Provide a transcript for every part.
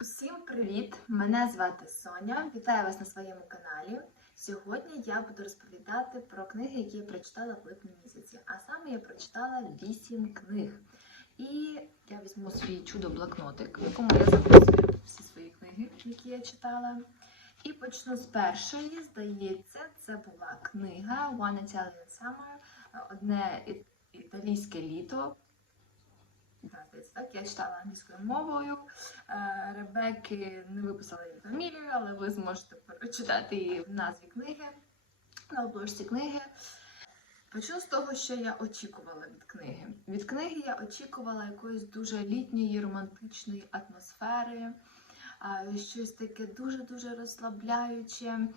Усім привіт! Мене звати Соня. Вітаю вас на своєму каналі. Сьогодні я буду розповідати про книги, які я прочитала в липні місяці. А саме я прочитала 8 книг. І я візьму свій чудо-блокнотик, в якому я записую всі свої книги, які я читала. І почну з першої. Здається, це була книга One Italian Summer, одне італійське літо. Да, так, я читала англійською мовою. Е, Ребекки не виписала її фамілію, але ви зможете прочитати її в назві книги, на обложці книги. Почну з того, що я очікувала від книги. Від книги я очікувала якоїсь дуже літньої романтичної атмосфери, щось таке дуже-дуже розслабляюче,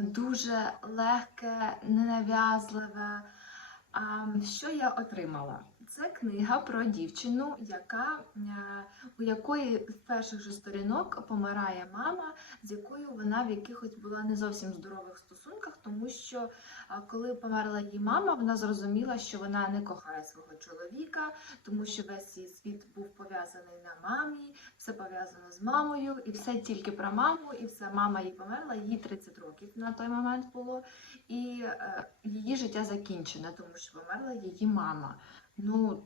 дуже легке, ненав'язливе. А, що я отримала? Це книга про дівчину, яка, е, у якої з перших же сторінок помирає мама, з якою вона в якихось була не зовсім здорових стосунках, тому що коли померла її мама, вона зрозуміла, що вона не кохає свого чоловіка, тому що весь її світ був пов'язаний на мамі, все пов'язано з мамою, і все тільки про маму, і все мама їй померла, їй 30 років на той момент було. І е, її життя закінчене, тому що померла її мама. Ну,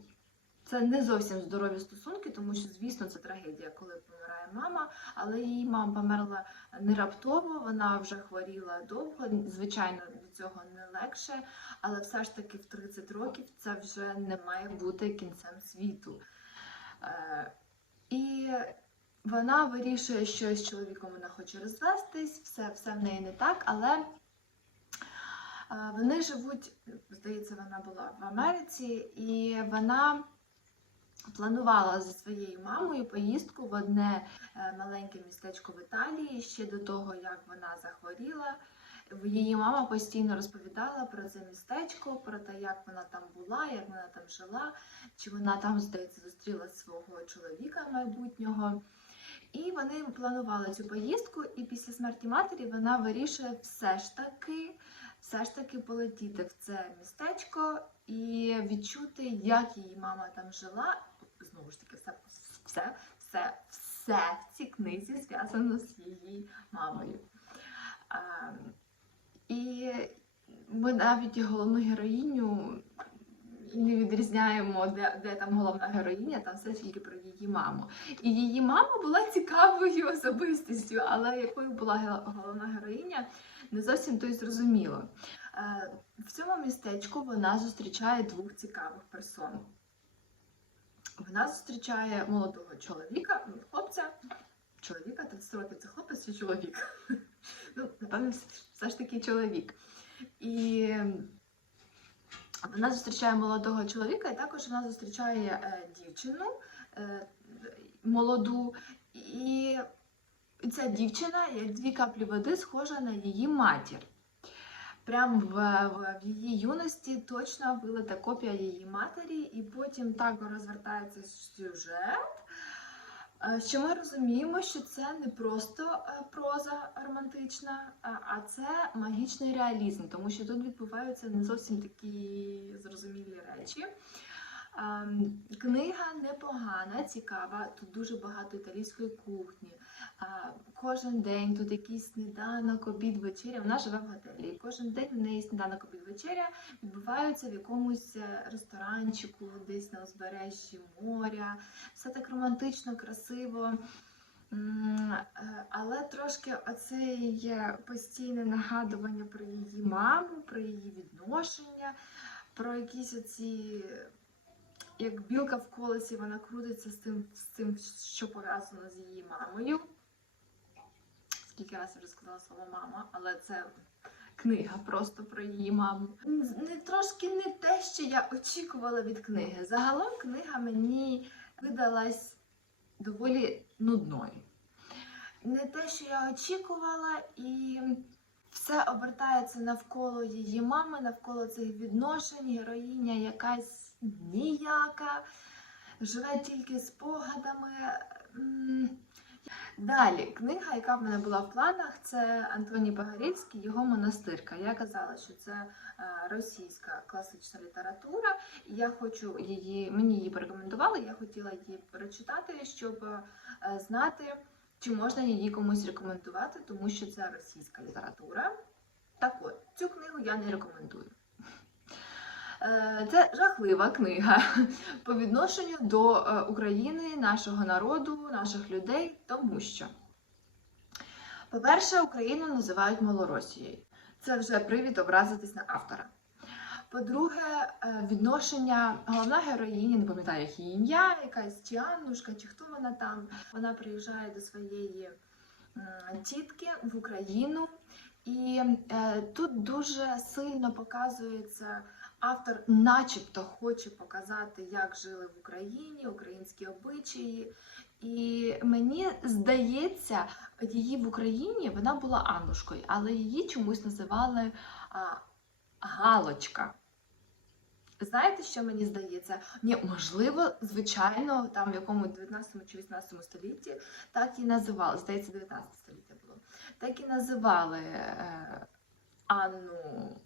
це не зовсім здорові стосунки, тому що, звісно, це трагедія, коли помирає мама, але її мама померла не раптово, вона вже хворіла довго. Звичайно, від цього не легше, але все ж таки в 30 років це вже не має бути кінцем світу. Е, і вона вирішує, що з чоловіком вона хоче розвестись, все, все в неї не так, але е, вони живуть, здається, вона була в Америці, і вона планувала зі своєю мамою поїздку в одне е, маленьке містечко в Італії ще до того, як вона захворіла. Її мама постійно розповідала про це містечко, про те, як вона там була, як вона там жила, чи вона там, здається, зустріла свого чоловіка майбутнього. І вони планували цю поїздку, і після смерті матері вона вирішує все ж таки, все ж таки полетіти в це містечко і відчути, як її мама там жила. Знову ж таки, все, все, все, все в цій книзі зв'язано з її мамою. А, і ми навіть головну героїню не відрізняємо, де, де там головна героїня, там все тільки про її маму. І її мама була цікавою особистістю, але якою була головна героїня, не зовсім то й зрозуміло. Е, В цьому містечку вона зустрічає двох цікавих персон. Вона зустрічає молодого чоловіка, ну, хлопця. Чоловіка 30 років це хлопець чи чоловік? Ну, напевно, все- ж таки чоловік. І вона зустрічає молодого чоловіка, і також вона зустрічає е, дівчину е, молоду. І ця дівчина, як дві каплі води, схожа на її матір. Прям в, в, її юності точно вилита копія її матері, і потім так розвертається сюжет. е, Що ми розуміємо, що це не просто е, проза романтична, а це магічний реалізм, тому що тут відбуваються не зовсім такі зрозумілі речі. Ем, Книга непогана, цікава. Тут дуже багато італійської кухні. Кожен день тут якийсь сніданок, обід, вечеря. Вона живе в готелі. Кожен день в неї сніданок, обід, вечеря відбуваються в якомусь е, ресторанчику, десь на узбережжі моря. Все так романтично, красиво. Е, Але трошки оце є постійне нагадування про її маму, про її відношення, про якісь оці як білка в колесі, вона крутиться з тим, з тим, що пов'язано з її мамою. Скільки разів вже сказала слово мама, але це книга просто про її маму. Не трошки не те, що я очікувала від книги. Загалом книга мені видалась доволі нудною. Не те, що я очікувала, і все обертається навколо її мами, навколо цих відношень. Героїня якась ніяка, живе тільки спогадами. Далі, книга, яка в мене була в планах, це Антоній Багарівський, його монастирка. Я казала, що це е, російська класична література, і я хочу її, мені її порекомендували, я хотіла її перечитати, щоб е, знати, чи можна її комусь рекомендувати, тому що це російська література. Так от, цю книгу я не рекомендую. Е, Це жахлива книга по відношенню до е, України, нашого народу, наших людей, тому що, по-перше, Україну називають Малоросією. Це вже привід образитись на автора. По-друге, е, відношення головна героїня, не пам'ятаю, її ім'я, якась чи Аннушка, чи хто вона там. Вона приїжджає до своєї тітки в Україну, і тут дуже сильно показується. Автор, начебто, хоче показати, як жили в Україні, українські обичаї. І мені здається, її в Україні вона була Аннушкою, але її чомусь називали а, Галочка. Знаєте, що мені здається? Ні, можливо, звичайно, там в якому 19 чи 18 столітті так і називали. Здається, 19 століття було. Так і називали е, Анну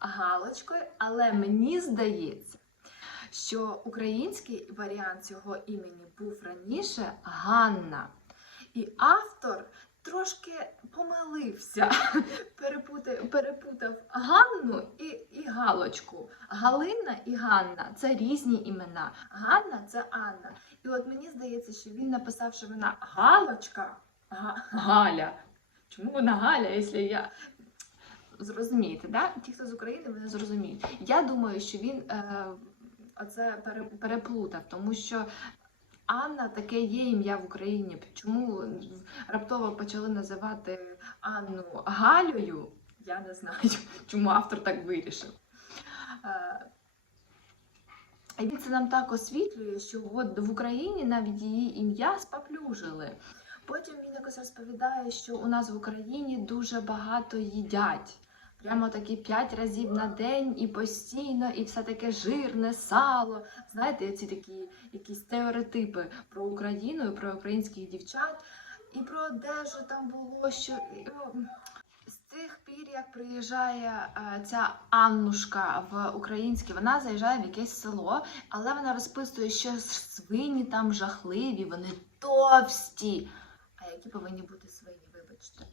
Галочкою, але мені здається, що український варіант цього імені був раніше Ганна. І автор трошки помилився, перепутав, Ганну і, і Галочку. Галина і Ганна це різні імена. Ганна це Анна. І от мені здається, що він написав, що вона Галочка, Галя. Чому вона Галя, якщо я. Зрозумієте, да? Ті, хто з України, мене зрозуміють. Я думаю, що він е, оце переплутав, тому що Анна таке є ім'я в Україні. Чому раптово почали називати Анну Галею? Я не знаю, чому автор так вирішив. Е, він це нам так освітлює, що от в Україні навіть її ім'я споплюжили. Потім він якось розповідає, що у нас в Україні дуже багато їдять. Прямо такі п'ять разів на день і постійно, і все таке жирне сало. Знаєте, ці такі якісь стереотипи про Україну, про українських дівчат, і про одежу там було, що ну, з тих пір, як приїжджає е, ця Аннушка в українське, вона заїжджає в якесь село, але вона розписує, що свині там жахливі, вони товсті. А які повинні бути свині, вибачте.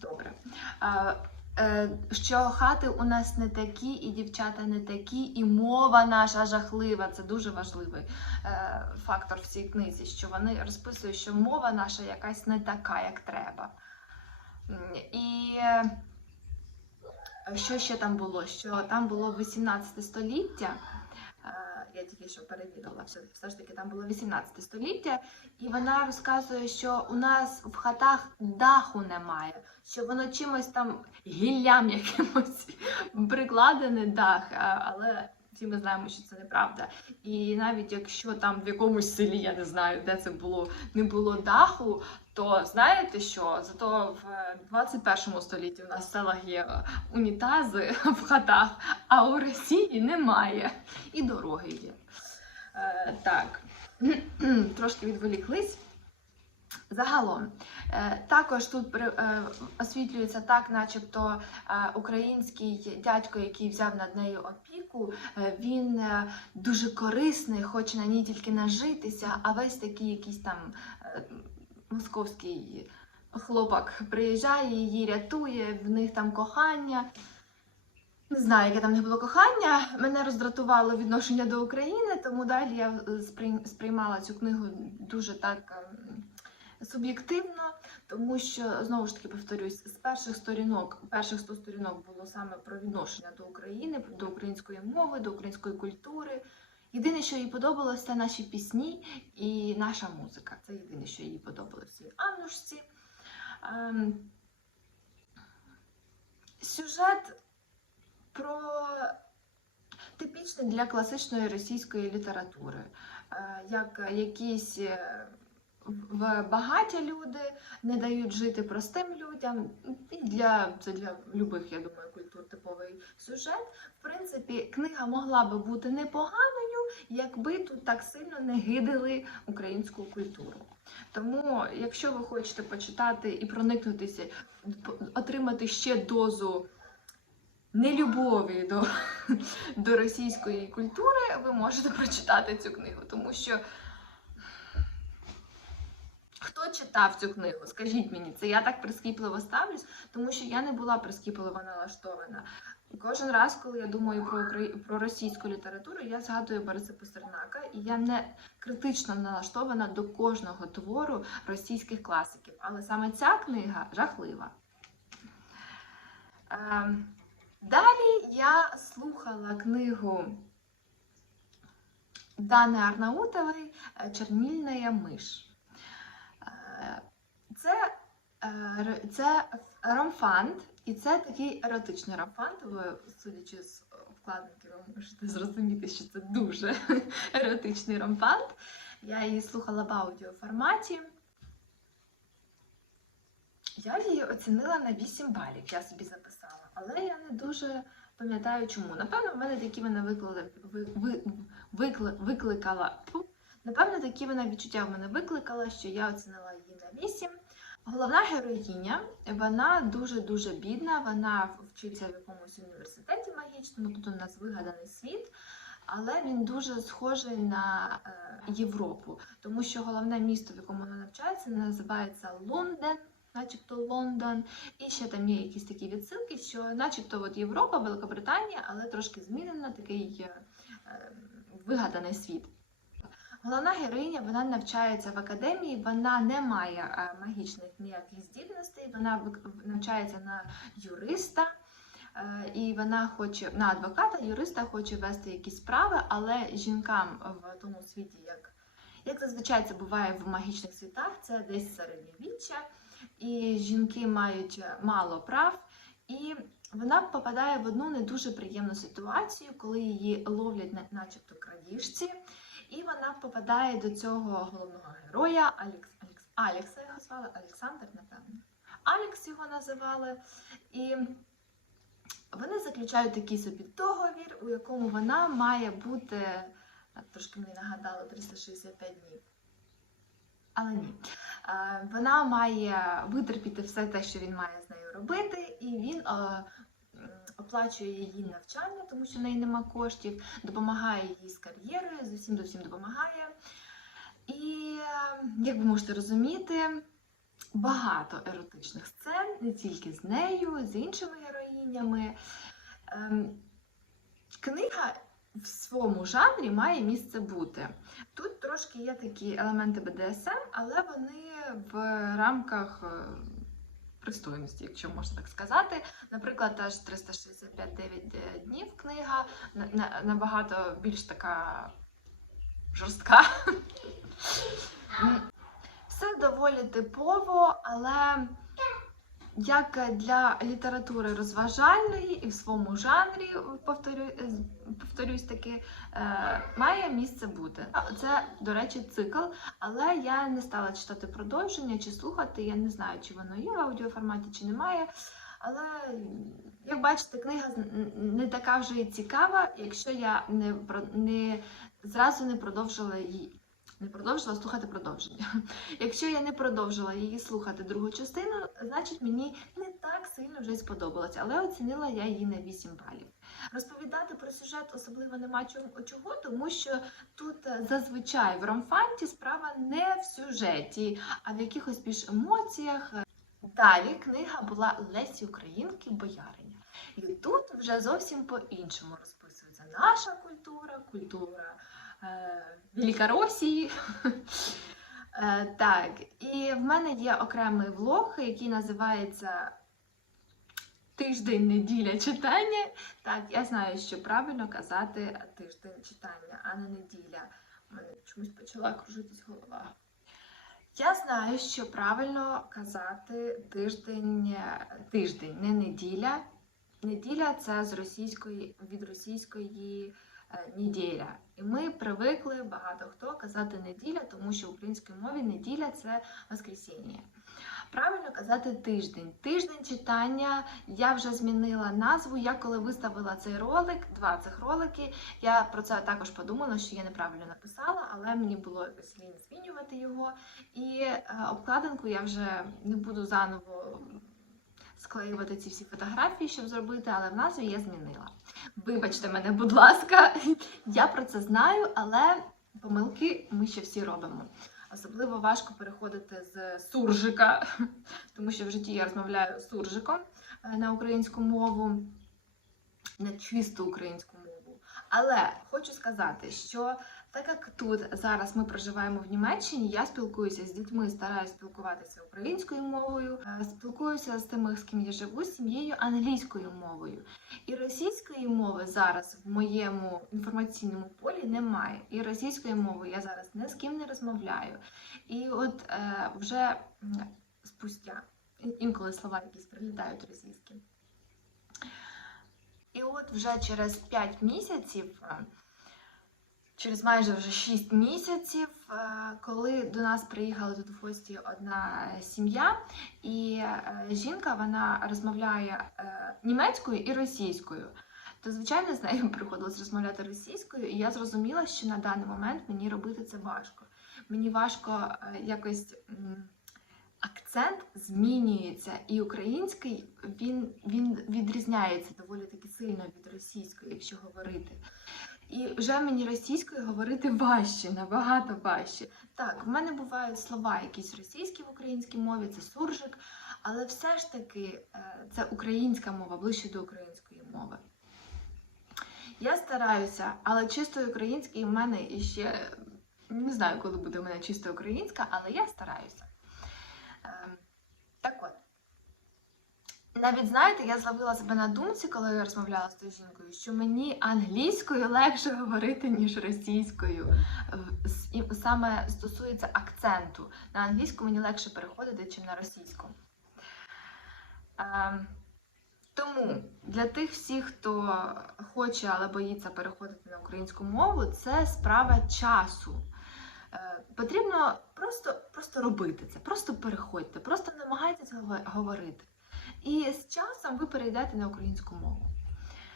Добре. А, е, що хати у нас не такі, і дівчата не такі, і мова наша жахлива. Це дуже важливий е, фактор в цій книзі, що вони розписують, що мова наша якась не така, як треба. І е, що ще там було? Що там було 18 століття. Я тільки що перевірила, все, все ж таки там було 18 століття, і вона розказує, що у нас в хатах даху немає, що воно чимось там гіллям якимось прикладене дах, але всі ми знаємо, що це неправда. І навіть якщо там в якомусь селі, я не знаю, де це було, не було даху, то знаєте що? Зато в 21 столітті у нас в селах є унітази в хатах, а у Росії немає. І дороги є. Е, так, трошки відволіклись. Загалом, е, також тут е, освітлюється так, начебто е, український дядько, який взяв над нею опіку, е, він е, дуже корисний, хоче на ній тільки нажитися, а весь такий якийсь там е, московський хлопак приїжджає, її рятує, в них там кохання. Не знаю, яке там не було кохання. Мене роздратувало відношення до України, тому далі я сприймала цю книгу дуже так ем, суб'єктивно, тому що знову ж таки повторюсь, з перших сторінок, перших 100 сторінок було саме про відношення до України, до української мови, до української культури. Єдине, що їй подобалося, це наші пісні і наша музика. Це єдине, що їй подобалося Аннушці. Ем, Сюжет про типічний для класичної російської літератури, Е, як якісь е, багаті люди не дають жити простим людям. І для це для любих, я думаю, культур типовий сюжет. В принципі, книга могла би бути непоганою, якби тут так сильно не гидили українську культуру. Тому, якщо ви хочете почитати і проникнутися, отримати ще дозу нелюбові до, до російської культури, ви можете прочитати цю книгу, тому що Хто читав цю книгу? Скажіть мені, це я так прискіпливо ставлюсь, тому що я не була прискіпливо налаштована. Кожен раз, коли я думаю про про російську літературу, я згадую Бориса Пастернака, і я не критично налаштована до кожного твору російських класиків. Але саме ця книга жахлива. Ем, Далі я слухала книгу Дани Арнаутової Чернільна миш. Е, Це, е, це ромфант, і це такий еротичний ромфант. Ви, судячи з вкладинки, ви можете зрозуміти, що це дуже еротичний ромфант. Я її слухала в аудіоформаті. Я її оцінила на 8 балів, я собі записала, але я не дуже пам'ятаю чому. Напевно, в мене такі вона викликала, ви, ви, викли- викликала. Напевно, такі вона відчуття в мене викликала, що я оцінила її на 8. Головна героїня, вона дуже-дуже бідна, вона вчиться в якомусь університеті магічному, тут у нас вигаданий світ, але він дуже схожий на е, Європу, тому що головне місто, в якому вона навчається, називається Лондон, начебто Лондон. І ще там є якісь такі відсилки, що начебто от Європа, Великобританія, але трошки змінена, такий е, е, вигаданий світ. Головна героїня вона навчається в академії, вона не має е, магічних ніяких здібностей, вона навчається на юриста. е, І вона хоче на адвоката, юриста хоче вести якісь справи, але жінкам в тому світі, як, як зазвичай це буває в магічних світах, це десь середньовіччя, і жінки мають мало прав. І вона попадає в одну не дуже приємну ситуацію, коли її ловлять начебто крадіжці. І вона попадає до цього головного героя Алекс, Алекс, Алекса його звали, Олександр, напевно. Алекс його називали. І вони заключають такий собі договір, у якому вона має бути, трошки мені нагадало, 365 днів. Але ні. Е, Вона має витерпіти все те, що він має з нею робити, і він е, оплачує її навчання, тому що в неї нема коштів, допомагає їй з кар'єрою, з усім до всім допомагає. І, е, як ви можете розуміти, багато еротичних сцен, не тільки з нею, з іншими героїнями. Ем, Книга в своєму жанрі має місце бути. Тут трошки є такі елементи БДСМ, але вони в рамках е, пристойності, якщо можна так сказати. Наприклад, аж 365 днів книга на- на- набагато більш така жорстка. Все доволі типово, але як для літератури розважальної і в своєму жанрі, повторю, е, повторюсь таки, е, має місце бути. Це, до речі, цикл, але я не стала читати продовження чи слухати. Я не знаю, чи воно є в аудіоформаті, чи немає. Але, як бачите, книга не така вже і цікава, якщо я не, не зразу не продовжила її. Не продовжила слухати продовження. Якщо я не продовжила її слухати другу частину, значить мені не так сильно вже й сподобалось, але оцінила я її на 8 балів. Розповідати про сюжет особливо нема чого, тому що тут е, зазвичай в ромфанті справа не в сюжеті, а в якихось більш емоціях. Далі книга була Лесі Українки Бояриня. І тут вже зовсім по-іншому розписується наша культура, культура Великоросії. Е, так, і в мене є окремий влог, який називається Тиждень неділя читання. Так, я знаю, що правильно казати тиждень читання, а не неділя. У мене чомусь почала кружитись голова. Я знаю, що правильно казати тиждень, тиждень, не неділя. Неділя це з російської від російської е, неділя. І ми привикли багато хто казати неділя, тому що в українській мові неділя це воскресіння. Правильно казати тиждень. Тиждень читання. Я вже змінила назву. Я коли виставила цей ролик, два цих ролики, я про це також подумала, що я неправильно написала, але мені було якось лінь змінювати його. І е, обкладинку я вже не буду заново склеювати ці всі фотографії, щоб зробити, але в назві я змінила. Вибачте мене, будь ласка, я про це знаю, але помилки ми ще всі робимо. Особливо важко переходити з суржика, тому що в житті я розмовляю суржиком е, на українську мову, на чисту українську мову. Але хочу сказати, що так як тут зараз ми проживаємо в Німеччині, я спілкуюся з дітьми, стараюся спілкуватися українською мовою, е, спілкуюся з тими, з ким я живу, з сім'єю англійською мовою. І російської мови зараз в моєму інформаційному полі немає. І російською мовою я зараз ні з ким не розмовляю. І от е, вже спустя інколи слова якісь прилітають російські. І от вже через 5 місяців, через майже вже 6 місяців, е, коли до нас приїхала тут в гості одна сім'я, і е, жінка вона розмовляє е, німецькою і російською. То, звичайно, з нею приходилось розмовляти російською, і я зрозуміла, що на даний момент мені робити це важко. Мені важко якось акцент змінюється, і український він, він відрізняється доволі таки сильно від російської, якщо говорити. І вже мені російською говорити важче, набагато важче. Так, в мене бувають слова якісь російські в українській мові, це суржик, але все ж таки е, це українська мова, ближче до української мови. Я стараюся, але чисто український в мене іще не знаю, коли буде в мене чисто українська, але я стараюся. Ем, Так от. Навіть знаєте, я зловила себе на думці, коли я розмовляла з тою жінкою, що мені англійською легше говорити, ніж російською. І саме стосується акценту. На англійську мені легше переходити, ніж на російську. Ем, Тому для тих всіх, хто хоче, але боїться переходити на українську мову, це справа часу. Е, Потрібно просто, просто робити це, просто переходьте, просто намагайтеся говорити. І з часом ви перейдете на українську мову.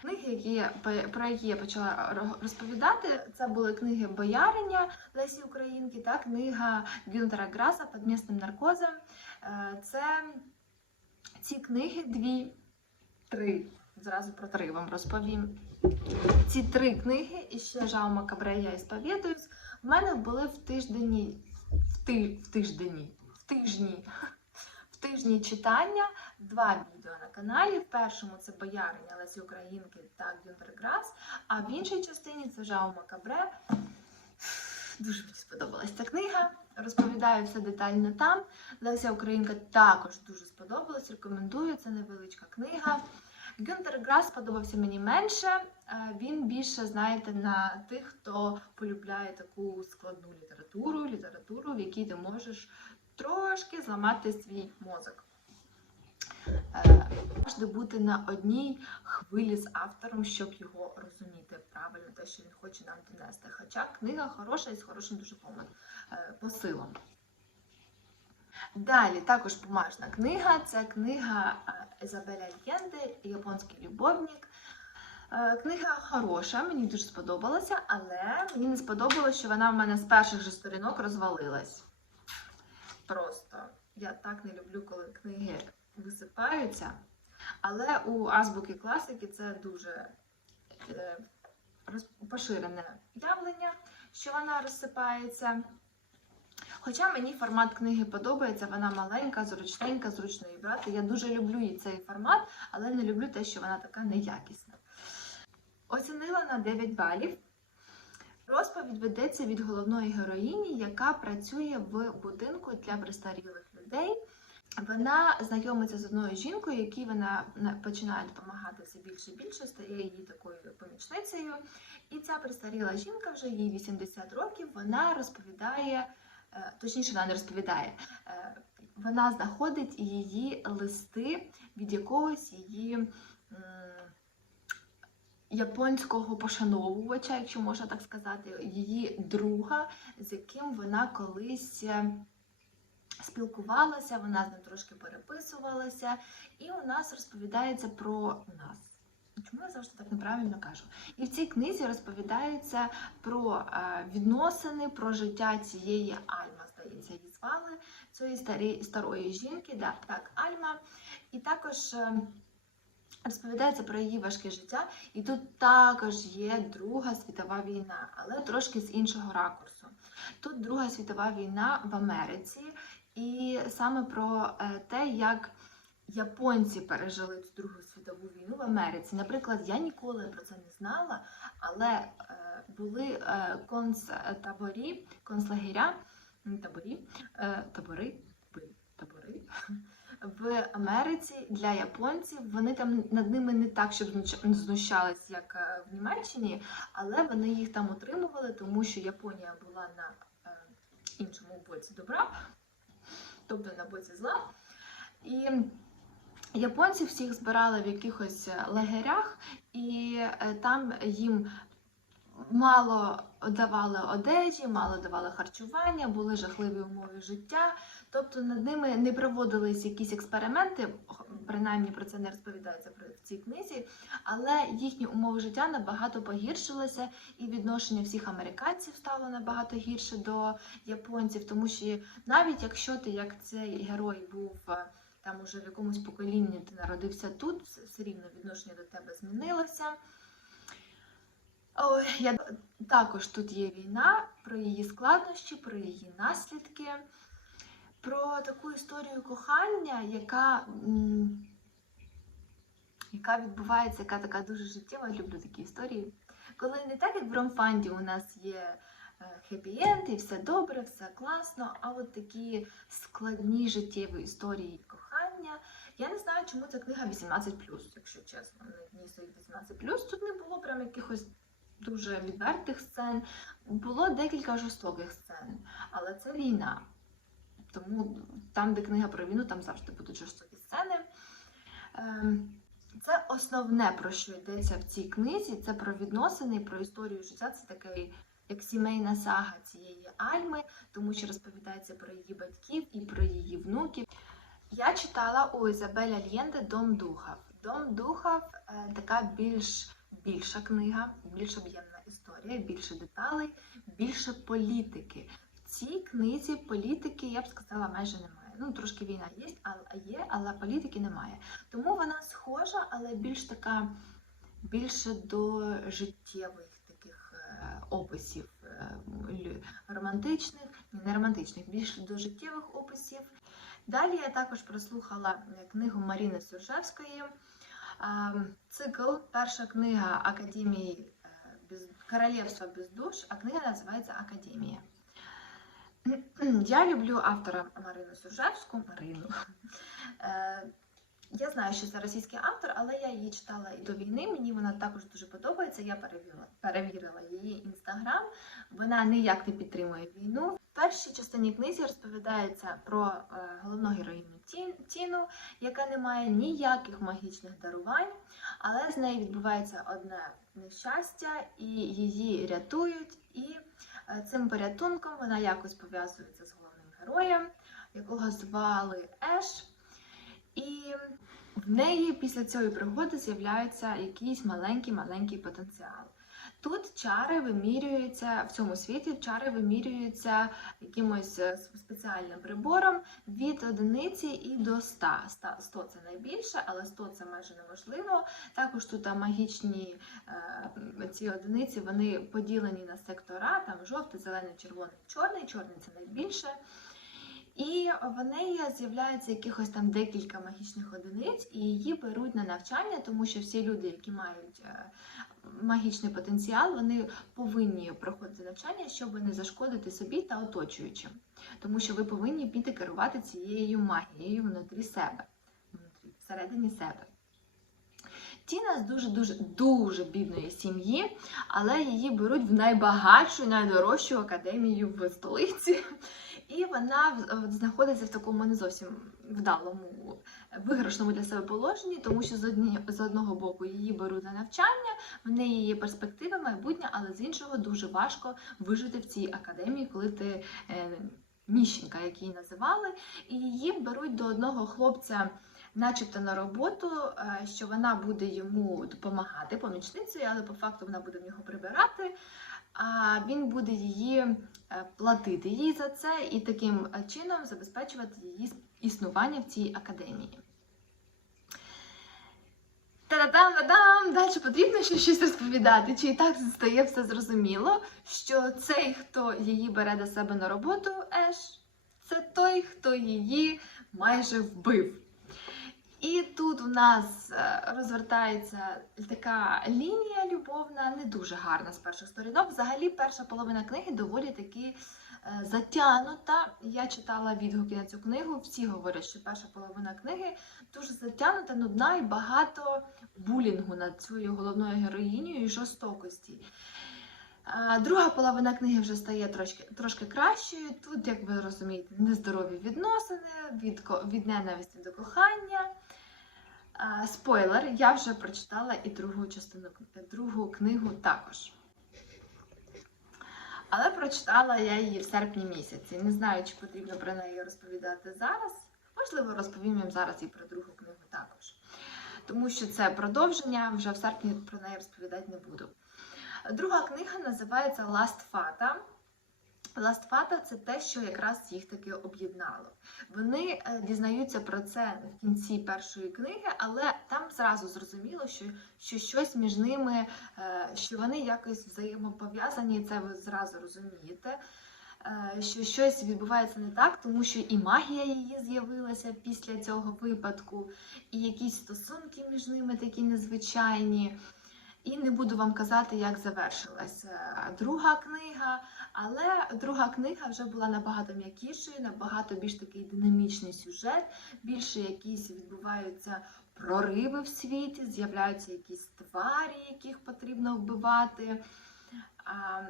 Книги, які про які я почала розповідати, це були книги Бояриня Лесі Українки та книга Гюнтера Граса «Під місним наркозом. Е, Це ці книги дві, три. Зразу про три вам розповім. Ці три книги, і ще Жаума Кабре я і в мене були в тиждені, в, ти, в тиждені, в тижні, в тижні читання два відео на каналі. В першому це Бояриня Лесі Українки та Гюнтер Грас, а в іншій частині це Жаума Кабре. Дуже мені сподобалась ця книга. Розповідаю все детально там. Леся Українка також дуже сподобалась. Рекомендую, це невеличка книга. Гюнтер Грас сподобався мені менше. Е, Він більше, знаєте, на тих, хто полюбляє таку складну літературу, літературу, в якій ти можеш трошки зламати свій мозок. Е, Завжди бути на одній хвилі з автором, щоб його розуміти правильно, те, що він хоче нам донести. Хоча книга хороша і з хорошим дуже е, посилом. Далі також бумажна книга. Це книга е, Ізабеля Альєнде Японський любовник. Е, Книга хороша, мені дуже сподобалася, але мені не сподобалося, що вона в мене з перших же сторінок розвалилась. Просто я так не люблю, коли книги висипаються. Але у азбуки класики це дуже е, поширене явлення, що вона розсипається. Хоча мені формат книги подобається, вона маленька, зручненька, зручно її брати. Я дуже люблю її цей формат, але не люблю те, що вона така неякісна. Оцінила на 9 балів. Розповідь ведеться від головної героїні, яка працює в будинку для престарілих людей. Вона знайомиться з одною жінкою, якій вона починає допомагати все більше і більше, стає її такою помічницею. І ця престаріла жінка, вже їй 80 років, вона розповідає, е, точніше, вона не розповідає, е, вона знаходить її листи від якогось її японського пошановувача, якщо можна так сказати, її друга, з яким вона колись. Спілкувалася, вона з ним трошки переписувалася, і у нас розповідається про нас. Чому я завжди так неправильно кажу? І в цій книзі розповідається про е, відносини, про життя цієї Альма, здається, її звали, цієї старі, старої жінки, да, так, Альма. І також е, Розповідається про її важке життя, і тут також є Друга світова війна, але трошки з іншого ракурсу. Тут Друга світова війна в Америці, і саме про е, те, як японці пережили цю Другу світову війну в Америці. Наприклад, я ніколи про це не знала, але е, були е, концтаборі, концлагеря, таборі, табори, табори. В Америці для японців вони там над ними не так, щоб знущались, як в Німеччині, але вони їх там утримували, тому що Японія була на іншому боці добра, тобто на боці зла. І японців всіх збирали в якихось е, лагерях, і е, там їм мало давали одежі, мало давали харчування, були жахливі умови життя. Тобто над ними не проводились якісь експерименти, принаймні про це не розповідається в цій книзі, але їхні умови життя набагато погіршилися, і відношення всіх американців стало набагато гірше до японців, тому що навіть якщо ти як цей герой був е, там уже в якомусь поколінні, ти народився тут, все, рівно відношення до тебе змінилося. Ой, я також тут є війна, про її складнощі, про її наслідки, про таку історію кохання, яка, яка відбувається, яка така дуже життєва. Люблю такі історії. Коли не так, як в Ромфанді, у нас є хеппі-енд і все добре, все класно. А от такі складні життєві історії кохання. Я не знаю, чому ця книга 18+, якщо чесно. На ній стоїть 18+. Тут не було прям якихось дуже відвертих сцен. Було декілька жорстоких сцен, але це війна. Тому там, де книга про війну, там завжди будуть жорстокі сцени. Ем, Це основне, про що йдеться в цій книзі. Це про відносини, про історію життя. Це такий як сімейна сага цієї Альми, тому що розповідається про її батьків і про її внуків. Я читала у Ізабеля Лєнде Дом духов. Дом духов е, така більш більша книга, більш об'ємна історія, більше деталей, більше політики. Цій книзі політики, я б сказала, майже немає. Ну, трошки війна є, але є, але політики немає. Тому вона схожа, але більш така більше до життєвих таких е, описів е, романтичних, не романтичних, більше до життєвих описів. Далі я також прослухала е, книгу Маріни Суржевської. Цикл, перша книга Академії. Королівства без душ, а книга називається Академія. Я люблю автора Марину Суржевську. Марину. Е, Я знаю, що це російський автор, але я її читала і до війни. Мені вона також дуже подобається. Я перевірила, перевірила її інстаграм. Вона ніяк не підтримує війну. В першій частині книзі розповідається про е, головну героїню Тіну, яка не має ніяких магічних дарувань, але з нею відбувається одне нещастя, і її рятують. І цим порятунком вона якось пов'язується з головним героєм, якого звали Еш. І в неї після цієї пригоди з'являється якийсь маленький-маленький потенціал. Тут чари вимірюються в цьому світі, чари вимірюються якимось е, спеціальним прибором від одиниці і до 100. 100 100 це найбільше, але 100 це майже неможливо. Також тут магічні е, ці одиниці вони поділені на сектора, там жовтий, зелений, червоний, чорний. Чорний це найбільше. І в неї з'являється якихось там декілька магічних одиниць, і її беруть на навчання, тому що всі люди, які мають е, магічний потенціал, вони повинні проходити навчання, щоб не зашкодити собі та оточуючим. Тому що ви повинні вміти керувати цією магією внутрі себе, всередині себе. Тіна з дуже дуже дуже бідної сім'ї, але її беруть в найбагатшу, найдорожчу академію в столиці. І вона знаходиться в такому не зовсім вдалому, виграшному для себе положенні, тому що з, одні, з одного боку її беруть на навчання, в неї є перспектива майбутнє, але з іншого дуже важко вижити в цій академії, коли ти е, ніщенка, як її називали, і її беруть до одного хлопця. Начебто на роботу, е, що вона буде йому допомагати помічницею, але по факту вона буде в нього прибирати. Він буде її е, платити їй за це і таким е, чином забезпечувати її існування в цій академії. Та-дам! Далі потрібно ще щось розповідати. Чи і так стає все зрозуміло, що цей, хто її бере до себе на роботу, Еш, це той, хто її майже вбив. І тут у нас е, розвертається така лінія любовна, не дуже гарна з перших сторінок. Взагалі, перша половина книги доволі таки е, затягнута. Я читала відгуки на цю книгу. Всі говорять, що перша половина книги дуже затягнута, нудна і багато булінгу над цією головною героїнею і жорстокості. Друга половина книги вже стає трошки, трошки кращою. Тут, як ви розумієте, нездорові відносини, від, від ненависті до кохання. Спойлер, я вже прочитала і другу частину другу книгу також. Але прочитала я її в серпні місяці. Не знаю, чи потрібно про неї розповідати зараз. Можливо, розповім вам зараз і про другу книгу також. Тому що це продовження, вже в серпні про неї розповідати не буду. Друга книга називається Last Fata. Fata – це те, що якраз їх таки об'єднало. Вони е, дізнаються про це в кінці першої книги, але там зразу зрозуміло, що, що щось між ними, е, що вони якось взаємопов'язані, це ви зразу розумієте. е, Що щось відбувається не так, тому що і магія її з'явилася після цього випадку, і якісь стосунки між ними такі незвичайні. І не буду вам казати, як завершилась е, друга книга, але друга книга вже була набагато м'якішою, набагато більш такий динамічний сюжет, більше якісь відбуваються прориви в світі, з'являються якісь тварі, яких потрібно вбивати.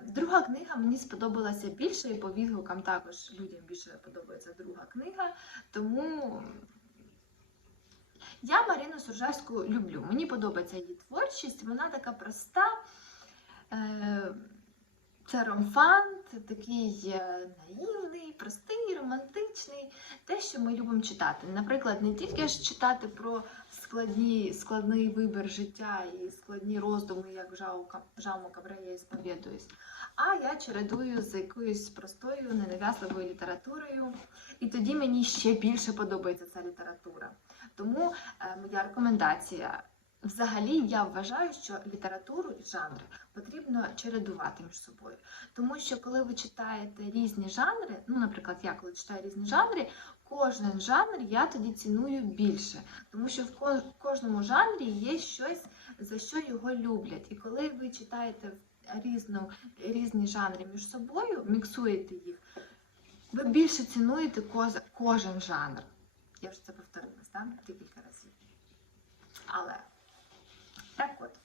Друга книга мені сподобалася більше, і по відгукам також людям більше подобається друга книга. Тому я Марину Суржевську люблю. Мені подобається її творчість, вона така проста. Е, Це такий е, наївний, простий, романтичний, те, що ми любимо читати. Наприклад, не тільки ж читати про складні, складний вибір життя і складні роздуми, як в Жау Кабре я і сповідуюсь, а я чередую з якоюсь простою, ненав'язливою літературою. І тоді мені ще більше подобається ця література. Тому е, моя рекомендація. Взагалі, я вважаю, що літературу і жанри потрібно чередувати між собою. Тому що коли ви читаєте різні жанри, ну, наприклад, я коли читаю різні жанри, кожен жанр я тоді ціную більше. Тому що в кожному жанрі є щось, за що його люблять. І коли ви читаєте різну, різні жанри між собою, міксуєте їх, ви більше цінуєте кожен жанр. Я вже це повторилась, так? Декілька разів. Але так от.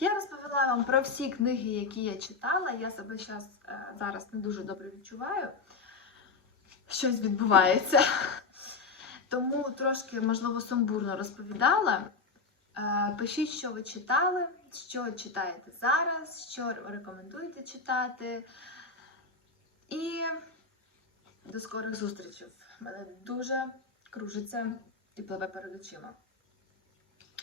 Я розповіла вам про всі книги, які я читала. Я себе щас, е, зараз не дуже добре відчуваю. Щось відбувається. Тому трошки, можливо, сумбурно розповідала. Е, Пишіть, що ви читали, що читаєте зараз, що рекомендуєте читати. І до скорих зустрічей. У мене дуже кружиться і пливе перед очима.